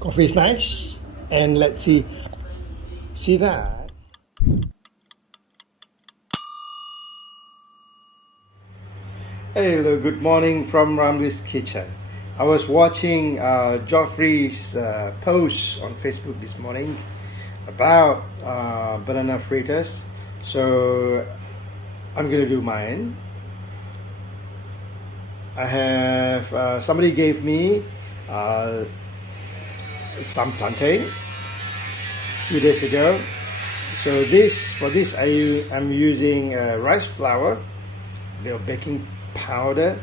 Coffee is nice, and let's see that. Hello, good morning from Ramli's kitchen. I was watching Geoffrey's post on Facebook this morning about banana fritters, so I'm gonna do mine. I have somebody gave me some plantain a few days ago. So for this I'm using rice flour, a little baking powder,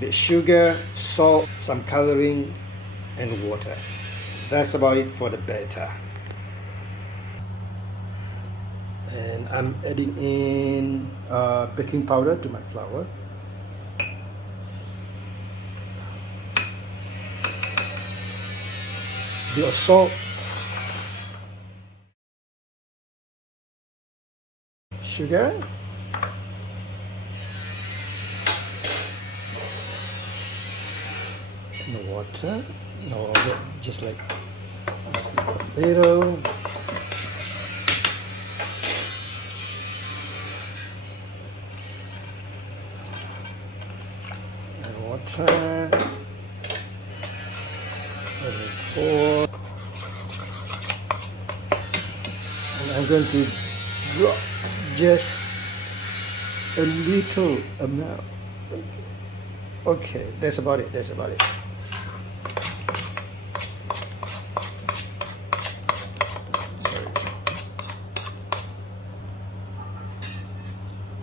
bit sugar, salt, some coloring, and water. That's about it for the batter. And I'm adding in baking powder to my flour. Bit of salt, sugar, and water. No, just like a little. And water. And I'm going to drop just a little amount. Okay, that's about it. Sorry.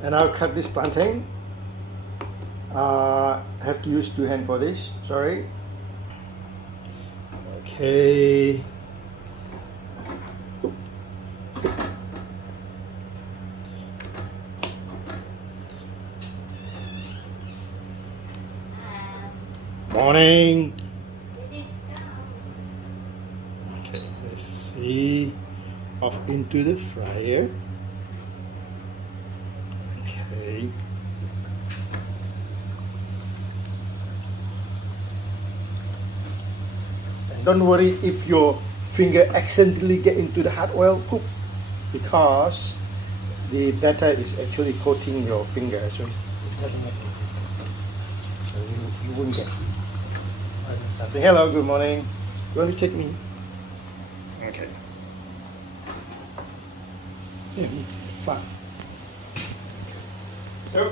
And I'll cut this plantain. I have to use 2 hands for this. Sorry. Okay. Morning. Okay, let's see. Off into the fryer. Okay. And don't worry if your finger accidentally get into the hot oil cook, because the batter is actually coating your finger, so it doesn't matter. So you won't get something. Hello, good morning. You want to take me? Okay. Yeah, fine. So,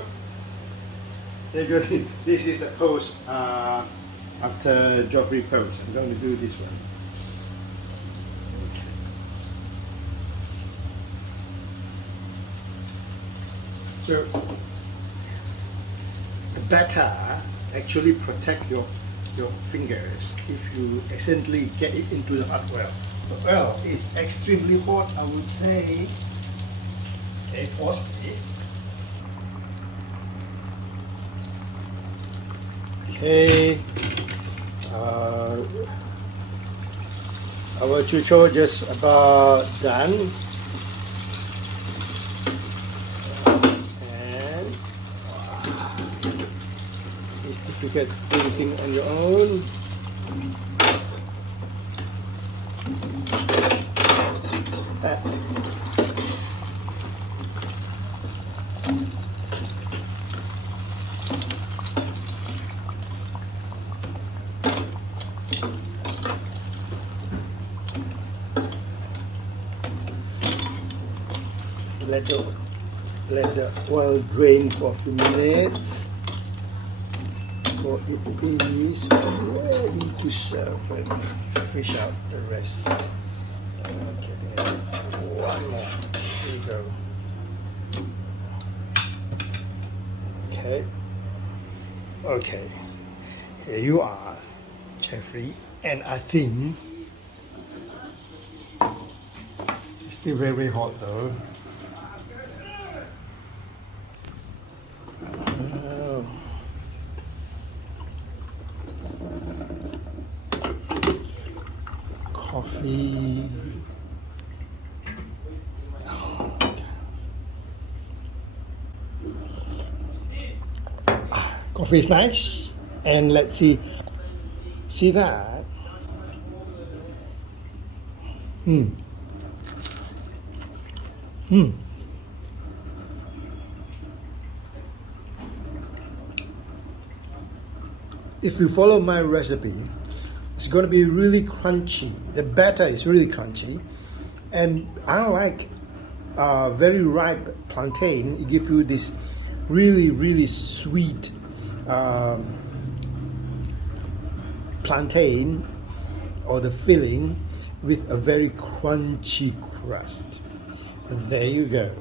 there you go. This is a post after Geoffrey post. I'm going to do this one. Okay. So, the batter actually protect your fingers if you accidentally get it into the hot oil. The oil is extremely hot, I would say. Okay, pause please. Okay, our chucho just about done, and it's difficult doing things on your own. Let the oil drain for a few minutes, for it is ready to serve, and fish out the rest. Okay, one more. Here you go. Okay, here you are, Geoffrey, and I think it's still very hot though. Coffee. Coffee is nice, and let's see that. Mm. Mm. If you follow my recipe, it's going to be really crunchy. The batter is really crunchy, and I like very ripe plantain. It gives you this really sweet plantain or the filling with a very crunchy crust. There you go.